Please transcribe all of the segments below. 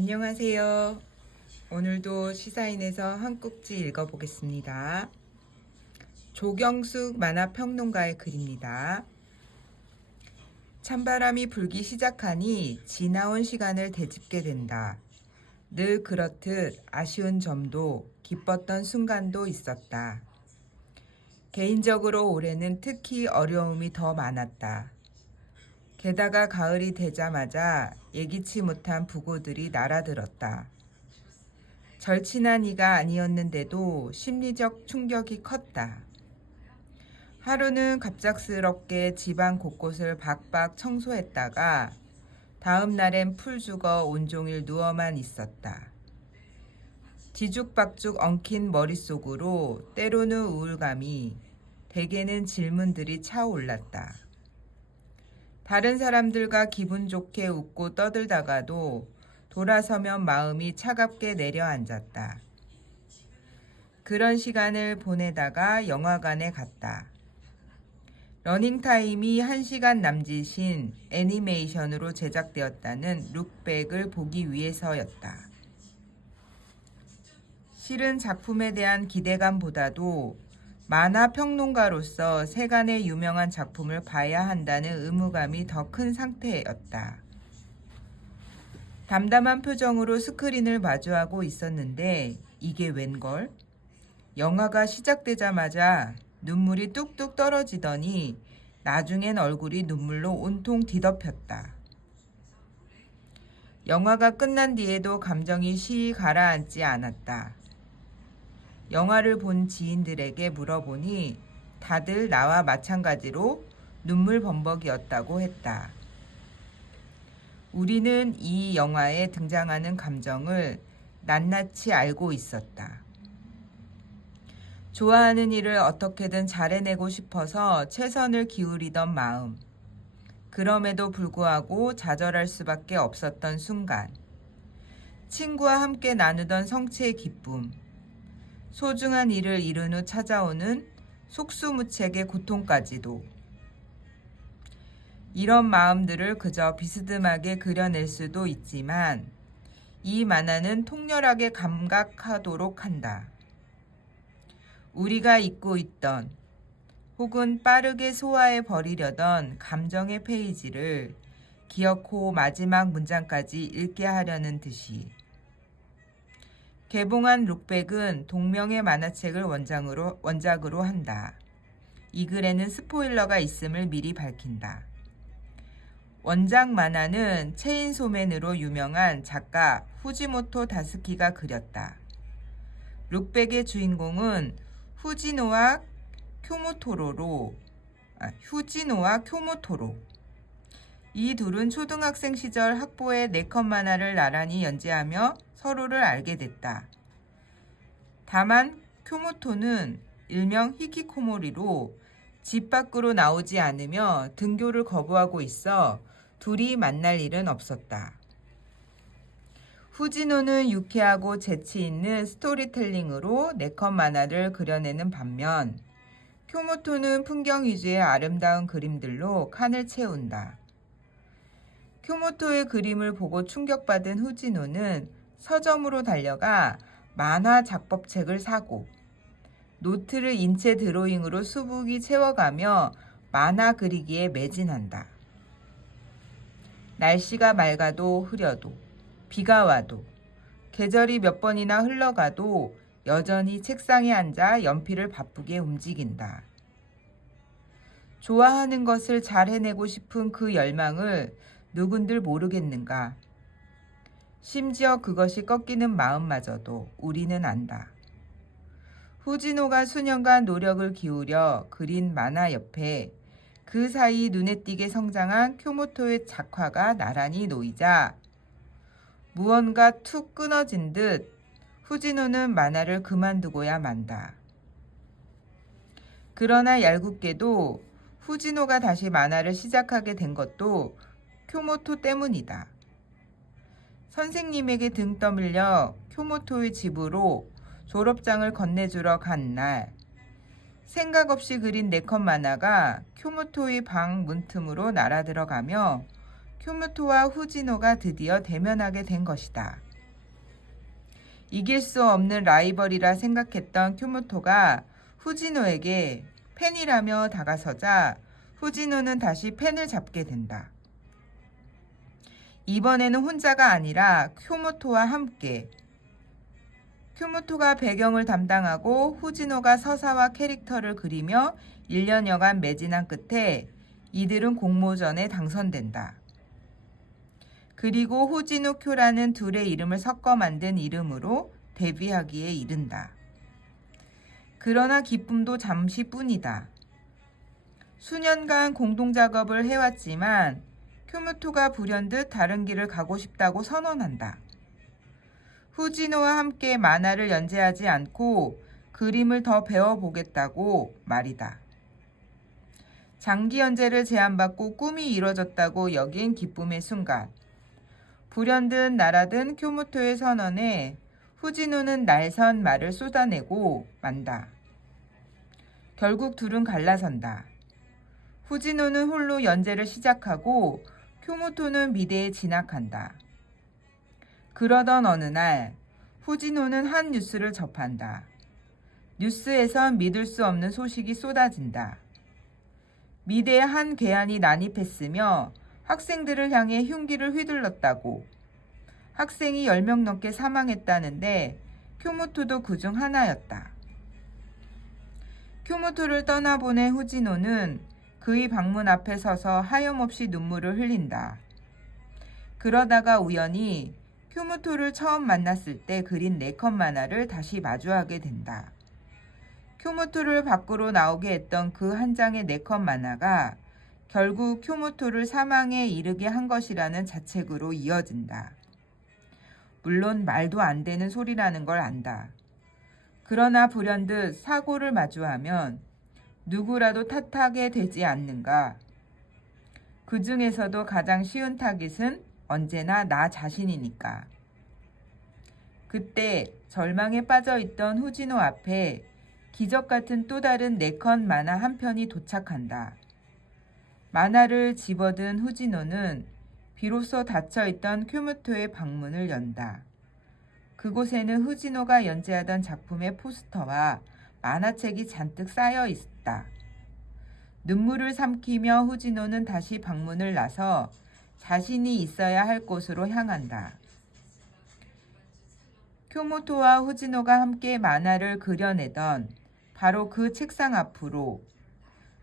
안녕하세요. 오늘도 시사인에서 한 꼭지 읽어보겠습니다. 조경숙 만화평론가의 글입니다. 찬바람이 불기 시작하니 지나온 시간을 되짚게 된다. 늘 그렇듯 아쉬운 점도 기뻤던 순간도 있었다. 개인적으로 올해는 특히 어려움이 더 많았다. 게다가 가을이 되자마자 예기치 못한 부고들이 날아들었다. 절친한 이가 아니었는데도 심리적 충격이 컸다. 하루는 갑작스럽게 집안 곳곳을 박박 청소했다가 다음 날엔 풀 죽어 온종일 누워만 있었다. 뒤죽박죽 엉킨 머릿속으로 때로는 우울감이, 대개는 질문들이 차올랐다. 다른 사람들과 기분 좋게 웃고 떠들다가도 돌아서면 마음이 차갑게 내려앉았다. 그런 시간을 보내다가 영화관에 갔다. 러닝타임이 1시간 남짓인 애니메이션으로 제작되었다는 룩백을 보기 위해서였다. 실은 작품에 대한 기대감보다도 만화 평론가로서 세간의 유명한 작품을 봐야 한다는 의무감이 더 큰 상태였다. 담담한 표정으로 스크린을 마주하고 있었는데 이게 웬걸? 영화가 시작되자마자 눈물이 뚝뚝 떨어지더니 나중엔 얼굴이 눈물로 온통 뒤덮였다. 영화가 끝난 뒤에도 감정이 쉬이 가라앉지 않았다. 영화를 본 지인들에게 물어보니 다들 나와 마찬가지로 눈물 범벅이었다고 했다. 우리는 이 영화에 등장하는 감정을 낱낱이 알고 있었다. 좋아하는 일을 어떻게든 잘해내고 싶어서 최선을 기울이던 마음. 그럼에도 불구하고 좌절할 수밖에 없었던 순간. 친구와 함께 나누던 성취의 기쁨. 소중한 일을 이룬 후 찾아오는 속수무책의 고통까지도. 이런 마음들을 그저 비스듬하게 그려낼 수도 있지만 이 만화는 통렬하게 감각하도록 한다. 우리가 잊고 있던 혹은 빠르게 소화해 버리려던 감정의 페이지를 기어코 마지막 문장까지 읽게 하려는 듯이. 개봉한 룩백은 동명의 만화책을 원작으로 한다. 이 글에는 스포일러가 있음을 미리 밝힌다. 원작 만화는 체인소맨으로 유명한 작가 후지모토 다스키가 그렸다. 룩백의 주인공은 후지노와 쿄모토로. 이 둘은 초등학생 시절 학보의 4컷 만화를 나란히 연재하며 서로를 알게 됐다. 다만 쿄모토는 일명 히키코모리로 집 밖으로 나오지 않으며 등교를 거부하고 있어 둘이 만날 일은 없었다. 후지노는 유쾌하고 재치 있는 스토리텔링으로 4컷 만화를 그려내는 반면 쿄모토는 풍경 위주의 아름다운 그림들로 칸을 채운다. 쿄모토의 그림을 보고 충격받은 후지노는 서점으로 달려가 만화 작법책을 사고 노트를 인체 드로잉으로 수북이 채워가며 만화 그리기에 매진한다. 날씨가 맑아도 흐려도 비가 와도 계절이 몇 번이나 흘러가도 여전히 책상에 앉아 연필을 바쁘게 움직인다. 좋아하는 것을 잘 해내고 싶은 그 열망을 누군들 모르겠는가? 심지어 그것이 꺾이는 마음마저도 우리는 안다. 후지노가 수년간 노력을 기울여 그린 만화 옆에 그 사이 눈에 띄게 성장한 쿄모토의 작화가 나란히 놓이자 무언가 툭 끊어진 듯 후지노는 만화를 그만두고야 만다. 그러나 얄궂게도 후지노가 다시 만화를 시작하게 된 것도 쿄모토 때문이다. 선생님에게 등 떠밀려 쿄모토의 집으로 졸업장을 건네주러 간 날, 생각 없이 그린 4컷 만화가 쿄모토의 방 문틈으로 날아들어가며 쿄모토와 후지노가 드디어 대면하게 된 것이다. 이길 수 없는 라이벌이라 생각했던 큐모토가 후지노에게 펜이라며 다가서자 후지노는 다시 펜을 잡게 된다. 이번에는 혼자가 아니라 큐모토와 함께. 큐모토가 배경을 담당하고 후지노가 서사와 캐릭터를 그리며 1년여간 매진한 끝에 이들은 공모전에 당선된다. 그리고 후지노 쿄라는 둘의 이름을 섞어 만든 이름으로 데뷔하기에 이른다. 그러나 기쁨도 잠시뿐이다. 수년간 공동작업을 해왔지만 큐모토가 불현듯 다른 길을 가고 싶다고 선언한다. 후지노와 함께 만화를 연재하지 않고 그림을 더 배워보겠다고 말이다. 장기 연재를 제안받고 꿈이 이뤄졌다고 여긴 기쁨의 순간. 불현듯 날아든 큐모토의 선언에 후지노는 날선 말을 쏟아내고 만다. 결국 둘은 갈라선다. 후지노는 홀로 연재를 시작하고 큐모토는 미대에 진학한다. 그러던 어느 날 후지노는 한 뉴스를 접한다. 뉴스에선 믿을 수 없는 소식이 쏟아진다. 미대에 한 괴한이 난입했으며 학생들을 향해 흉기를 휘둘렀다고. 학생이 10명 넘게 사망했다는데 큐모토도 그중 하나였다. 큐모토를 떠나보낸 후지노는 그의 방문 앞에 서서 하염없이 눈물을 흘린다. 그러다가 우연히 큐모토를 처음 만났을 때 그린 4컷 만화를 다시 마주하게 된다. 큐모토를 밖으로 나오게 했던 그 한 장의 4컷 만화가 결국 큐모토를 사망에 이르게 한 것이라는 자책으로 이어진다. 물론 말도 안 되는 소리라는 걸 안다. 그러나 불현듯 사고를 마주하면 누구라도 탓하게 되지 않는가. 그 중에서도 가장 쉬운 타깃은 언제나 나 자신이니까. 그때 절망에 빠져있던 후지노 앞에 기적 같은 또 다른 4컷 만화 한 편이 도착한다. 만화를 집어든 후지노는 비로소 닫혀있던 큐모토의 방문을 연다. 그곳에는 후지노가 연재하던 작품의 포스터와 만화책이 잔뜩 쌓여 있다. 눈물을 삼키며 후지노는 다시 방문을 나서 자신이 있어야 할 곳으로 향한다. 큐모토와 후지노가 함께 만화를 그려내던 바로 그 책상 앞으로.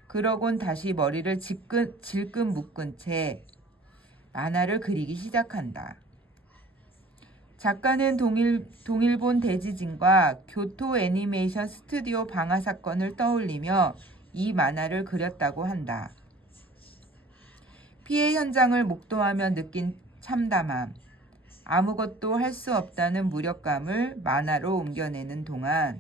그러곤 다시 머리를 질끈 묶은 채 만화를 그리기 시작한다. 작가는 동일본 대지진과 교토 애니메이션 스튜디오 방화 사건을 떠올리며 이 만화를 그렸다고 한다. 피해 현장을 목도하며 느낀 참담함, 아무것도 할 수 없다는 무력감을 만화로 옮겨내는 동안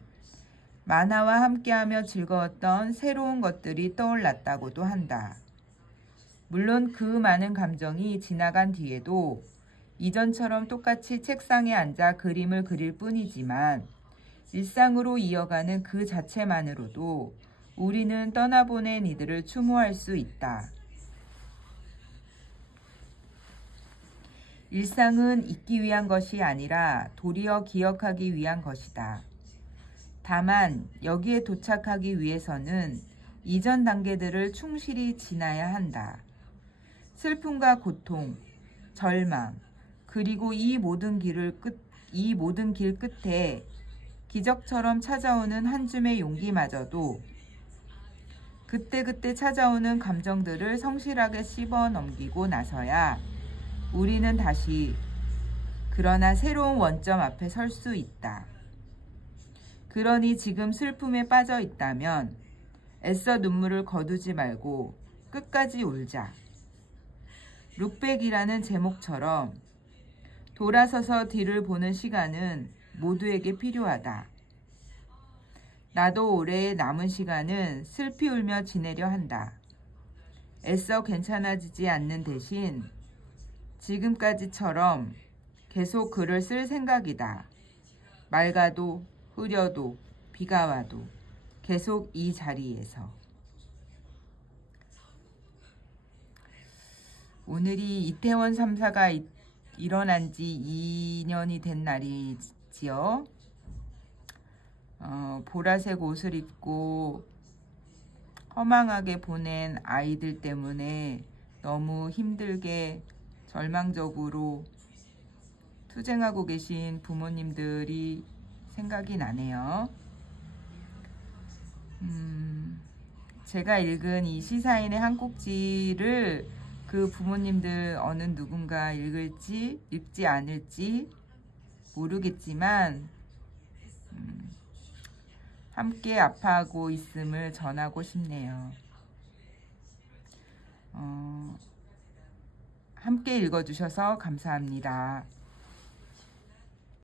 만화와 함께하며 즐거웠던 새로운 것들이 떠올랐다고도 한다. 물론 그 많은 감정이 지나간 뒤에도 이전처럼 똑같이 책상에 앉아 그림을 그릴 뿐이지만 일상으로 이어가는 그 자체만으로도 우리는 떠나보낸 이들을 추모할 수 있다. 일상은 잊기 위한 것이 아니라 도리어 기억하기 위한 것이다. 다만 여기에 도착하기 위해서는 이전 단계들을 충실히 지나야 한다. 슬픔과 고통, 절망, 그리고 이 모든 길 끝에 기적처럼 찾아오는 한 줌의 용기마저도 그때그때 찾아오는 감정들을 성실하게 씹어 넘기고 나서야 우리는 다시 그러나 새로운 원점 앞에 설 수 있다. 그러니 지금 슬픔에 빠져 있다면 애써 눈물을 거두지 말고 끝까지 울자. 룩백이라는 제목처럼 돌아서서 뒤를 보는 시간은 모두에게 필요하다. 나도 올해의 남은 시간은 슬피 울며 지내려 한다. 애써 괜찮아지지 않는 대신 지금까지처럼 계속 글을 쓸 생각이다. 맑아도 흐려도 비가 와도 계속 이 자리에서. 오늘이 이태원 3사가 일어난 지 2년이 된 날이 있지요. 보라색 옷을 입고 허망하게 보낸 아이들 때문에 너무 힘들게 절망적으로 투쟁하고 계신 부모님들이 생각이 나네요. 제가 읽은 이 시사인의 한 꼭지를 그 부모님들 어느 누군가 읽을지 읽지 않을지 모르겠지만 함께 아파하고 있음을 전하고 싶네요. 함께 읽어주셔서 감사합니다.